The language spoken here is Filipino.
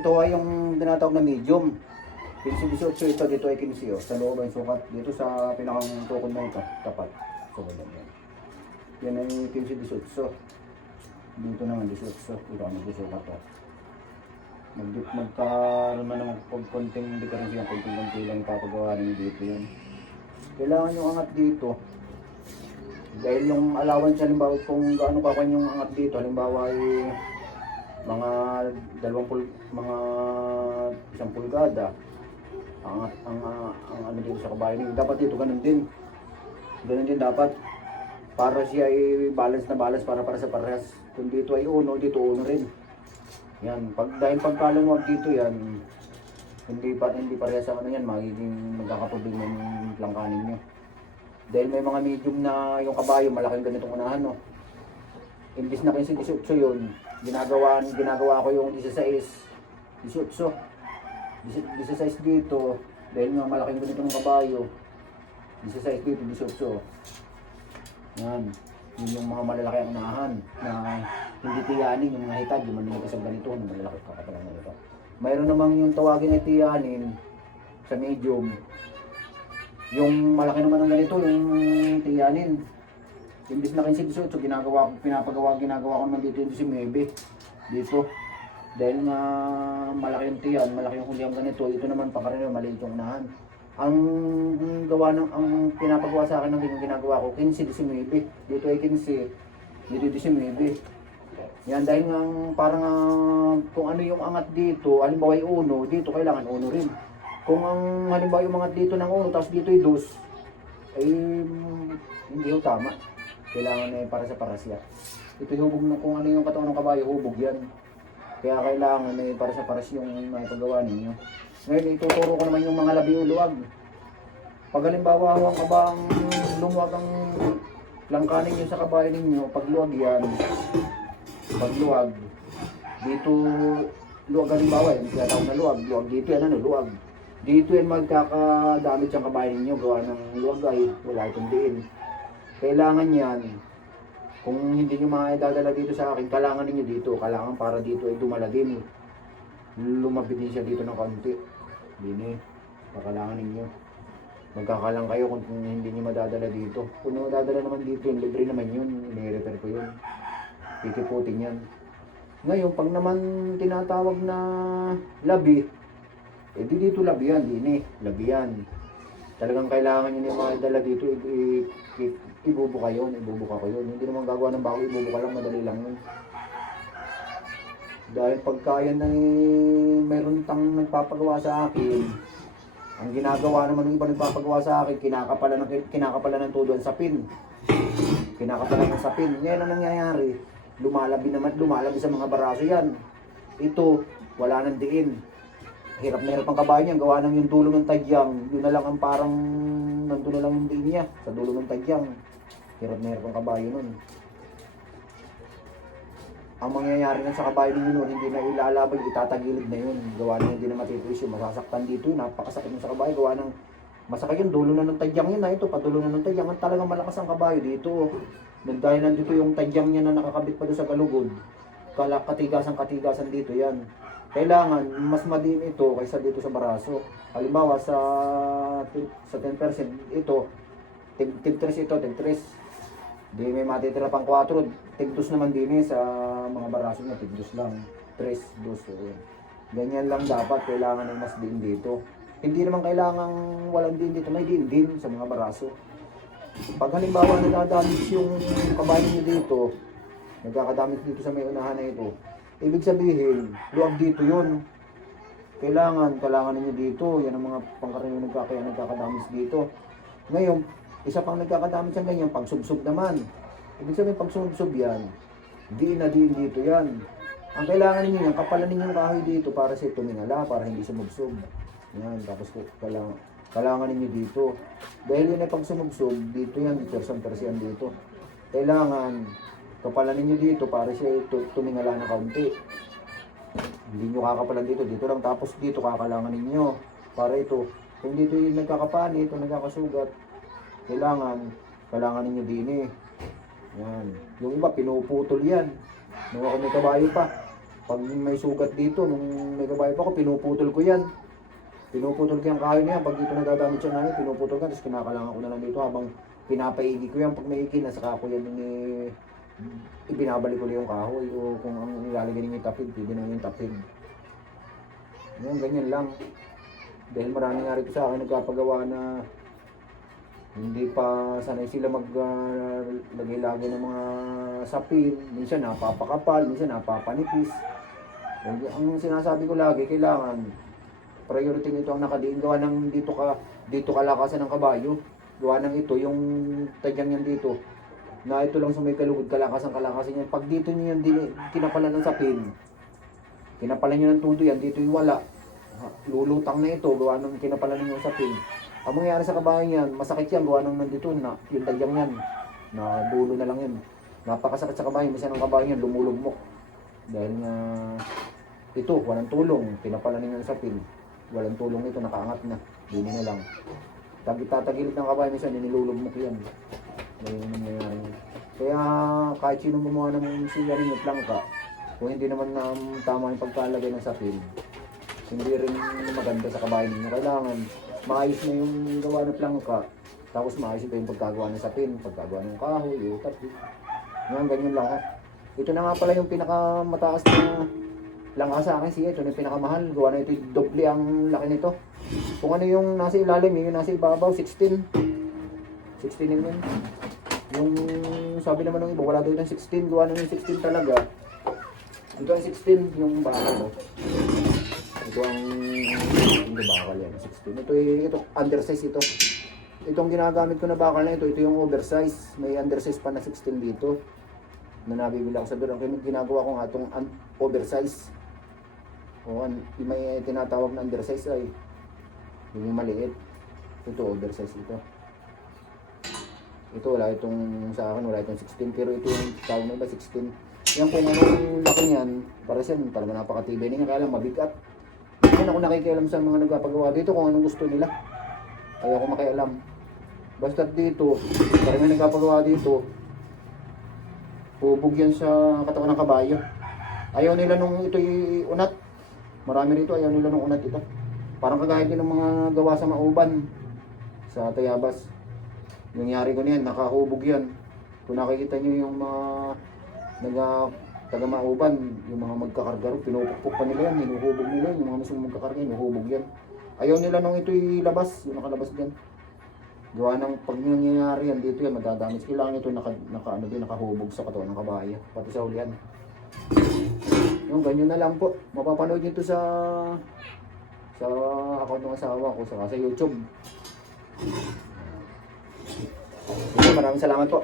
ito ay yung tinatawag na medium. 15-18 ito, dito ay 15 oh. Sa loob ay sukat. Dito sa pinakang tukod na ito, tapat. So, ganyan. Yan ay 15-18. Dito naman 18. Ito ang nagsusukat oh. Magkaroon na naman konting difference yan, konting-konti lang ipapagawa ninyo dito yan. Kailangan yung angat dito. Dahil yung allowance halimbawa kung gaano kakan yung angat dito, halimbawa ay mga 1 pulgada. Ang ano dito sa kabayan, dapat dito ganun din. Ganun din dapat. Para siya ay balance na balance para sa parehas. Kung dito ay uno, dito uno rin. Yan, dahil pagkalumuwag dito yan, hindi parehas sa ano yan, magiging magkakaproblema yung plangkanin nyo. Dahil may mga medium na yung kabayo, malaking ganitong unahan, no. Imbis na 15-18 yun, ginagawa ko yung 16-18. 16 dito, dahil nga malaking ganito ng kabayo, 16 dito, 18. Yan, yun yung mga malalaki ang unahan na hindi tiyanin, yung mga hitad, yung maninig sa ganito, yung malalaki kakapalan na ito. Mayroon namang yung tawagin ay tiyanin sa medium. Yung malaki naman ng ganito, yung tiyanin. Imbis na 15-18, ginagawa ko naman dito yung 19. Dito. Dahil nga malaki yung tiyan, malaki yung huli ang ganito, ito naman pangkaraniwan, maliit yung unahan. Ang pinapagawa sa akin ng ginagawa ko, 15-19. Dito ay 15, dito 19. Yan, dahil nga parang kung ano yung angat dito, halimbawa ay uno, dito kailangan uno rin. Kung ang halimbawa yung angat dito ng uno, tapos dito ay dos, ay hindi yung tama. Kailangan ay para sa parasya. Ito yung hubog na kung ano yung katawan ng kabayo, hubog yan. Kaya kailangan ay para sa paras yung may paggawa ninyo. Ngayon, ituturo ko naman yung mga labi o luwag. Pag halimbawa ang kabang lumuwag ang langkanin nyo sa kabayo ninyo, pag luwag yan, pag luwag, dito luwag halimbawa, yung tinatawag na luwag dito yan, ano, luwag. Dito yan magkakadamit yung kabayo ninyo, gawa ng luwag ay wala itong diin. Kailangan yan, kung hindi nyo maidadala dito sa akin, kailangan ninyo dito, kailangan para dito ay dumala din. Lumapit din siya dito ng konti. Hindi kailangan ninyo. Magkakalang kayo kung hindi nyo madadala dito. Kung madadala naman dito, libre naman yun, i-repair ko yun. Titiputin yan. Ngayon, pag naman tinatawag na labi, di dito labi yan, labi yan. Talagang kailangan nyo yung mga dala dito, ibubuka ko yun. Hindi naman gagawa ng bago, ibubuka lang, madali lang yun. Dahil pagka yan ay mayroon tang nagpapagawa sa akin, ang ginagawa naman ng iba nagpapagawa sa akin, kinakapalan ng tuduan sa pin. Kinakapalan ng sa pin. Ngayon ang nangyayari, lumalabi sa mga baraso yan. Ito, wala nang diin. Hirap na hirap ang kabayo niya, gawa ng yung dulo ng tadyang, yun na lang ang parang nandun na lang yung diin niya, sa dulo ng tadyang. Hirap na hirap ang kabayo nun. Ang mangyayari na sa kabayo ninyo nun, hindi na ilalabay, itatagilid na yun. Gawa na hindi na matitiis yun, masasaktan dito, napakasakit ng sa kabayo, gawa ng masakit yung dulo na ng tadyang yun na ito, padulo na ng tadyang, ang talagang malakas ang kabayo dito. Dahil nandito yung tadyang niya na nakakabit pa doon sa galugod, katigasan dito yan. Kailangan, mas madin ito kaysa dito sa baraso. Halimbawa, sa 10%, ito, tig 3 ito, tig 3. Di may matitira pang 4, tig 2 naman din sa mga baraso niya, tig 2 lang, 3, 2. So, ganyan lang dapat, kailangan ng mas din dito. Hindi naman kailangan walang din dito, may din sa mga baraso. Pag halimbawa nadadamage yung kabayo niyo dito, nagkakadamage dito sa may unahan na ito, ibig sabihin, luwag dito yun. Kailangan ninyo dito, yan ang mga pangkaraniwan nagkakadamage dito. Ngayon, isa pang nagkakadamage sa ganyan, pagsubsob naman. Ibig sabihin, pagsubsob yan, diin dito yan. Ang kailangan ninyo yan, kapalan ninyo yung kahoy dito para sa tumingala, para hindi sumubsob. Yan, tapos kailangan ninyo dito. Dahil yun ay pag sumubsob, dito yan, persan dito. Kailangan, kapalan ninyo dito para siya tumingala na kaunti. Hindi nyo kakapalan dito lang, tapos dito kakalangan ninyo. Para ito, kung dito yung nagkakapani, ito nagkakasugat, kailangan ninyo din. Yan. Yung iba, pinuputol yan. Nung ako may kabayo pa, Pag may sugat dito, nung may kabayo pa ako, pinuputol ko yan. Pinuputol ko yung kahoy na yan. Pag dito nagagamit siya namin, pinuputol ko. Tapos kinakalangan ko na lang dito habang pinapaigi ko yan. Pag may ikin, saka ko yan ibinabalik ko yung kahoy. O kung ang ilalagay niyo yung tapid, pwede na yung tapid. Yan, ganyan lang. Dahil marami nga rito sa akin nagkapagawa na hindi pa sanay sila maglagay-lagay ng mga sapin. Minsan napapakapal, minsan napapanipis. Ang sinasabi ko lagi, kailangan priority nito ang nakadiin. Gawa ng dito kalakasan ng kabayo. Gawa ng ito, yung tagyang yan dito. Na ito lang sa may kalugod, kalakasan yan. Pag dito nyo yan kinapalan ng sapin, kinapalan nyo ng tudo yan, dito yung wala. Lulutang na ito, gawa ng kinapalan nyo yung sapin. Ang mangyayari sa kabayo yan, masakit yan, gawa ng nandito na, yung tagyang yan, na dulo na lang yan. Napakasakit sa kabayo, minsan ang kabayo yan, lumulugmok. Dahil nga, ito, walang tulong, kinapalan nyo yung sapin. Walang tulong ito, nakaangat na, dini na lang. Tatagilid ng kabayo, minsan nilulugmok yan. Ganyan yung nangyayari. Kaya kahit sino gumawa ng siya rin yung plangka, kung hindi naman tama yung pagkalagay ng sapin, hindi rin maganda sa kabayo ninyo. Kailangan maayos na yung gawa ng plangka, tapos maayos ito yung pagkagawa ng sapin, pagkagawa ng kahoy, utap. Ganyan lang ha. Ito na nga pala yung pinakamataas na plangka sa akin siya. Ito na yung pinakamahal. Gawa na ito, doble ang laki nito. Kung ano yung nasa ilalim, yung nasa ibabaw, 16 mm. Yung sabi naman ng iba, wala daw yung 16. Gawa na yung 16 talaga. Ito ang 16, yung bakal. Ito ang hindi bakal yan, 16. Ito undersize ito. Itong ginagamit ko na bakal na ito yung oversize. May undersize pa na 16 dito. Na nabibili ako sa biro. Kaya ginagawa ko nga itong oversize. O may tinatawag na undersize ay yung maliit. Ito oversize ito. Ito wala itong sa akin, wala itong 16. Pero ito yung tawag na iba 16. Yan kung anong laki niyan, para siya talaga napakatibay niya. Kaya lang mabigat. Yan ako nakikialam sa mga nagpapagawa dito kung anong gusto nila. Ayaw ko makialam. Basta dito, karamihan nagpapagawa dito, hubog yan sa katawan ng kabayo. Ayaw nila nung ito'y unat. Marami rito, ayaw nila nung unat ito. Parang kagaya din ng mga gawa sa Mauban, sa Tayabas. Nangyari ko niyan, nakahubog yan. Kung nakikita nyo yung mga taga Mauban, yung mga magkakargaro, pinupukpuk pa nila yan, hinuhubog nila, yung mga mismong magkakarga, hinuhubog yan. Ayaw nila nung ito'y labas, yung nakalabas dyan. Gawa ng pag nangyayari yan dito yan, madadamage. Kailangan ito nakahubog sa katawan ng kabayo, pati sa hulihan. Yung ganyan na lang po. Mapapanood nyo ito sa account ng asawa ko, sa YouTube. Maraming salamat po.